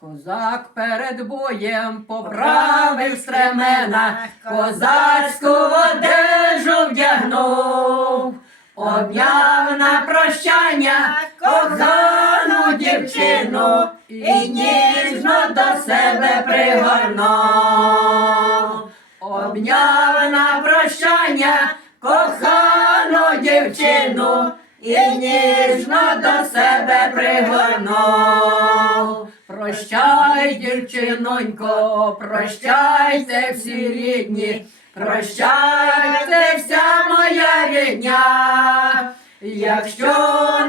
Козак перед боєм поправив стремена, козацьку одежу вдягнув, обняв на прощання кохану дівчину і ніжно до себе пригорнув. Обняв на прощання кохану дівчину і ніжно до себе Прощай, дівчинонько, прощайте всі рідні, прощайте вся моя рідня. Якщо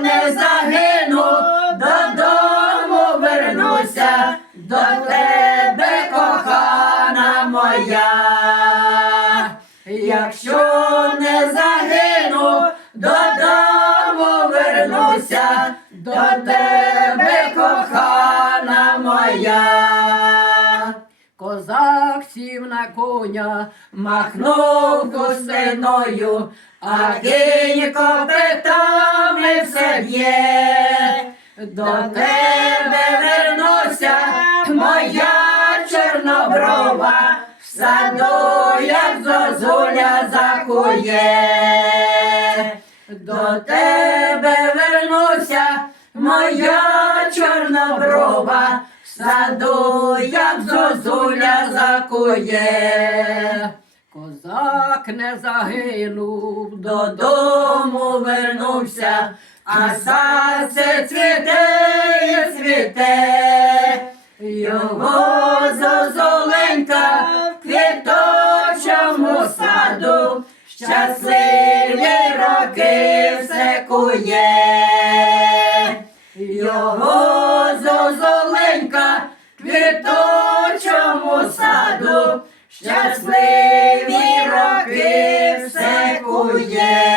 не загину, додому вернуся, до тебе, кохана моя. Якщо не загину, додому вернуся, до тебе, кохана моя. Козак сів на коня, махнув гусиною, а кінь копитами все б'є. До тебе вернуся, моя чорноброва, в саду, як зозуля закує. До тебе вернуся, моя чорноброва, в саду, як зозуля закує. Козак не загинув, додому вернувся, а серце цвіте і цвіте. Його зозуленька в квіточому саду, щасливі роки все кує. Його щасливі роки все кує.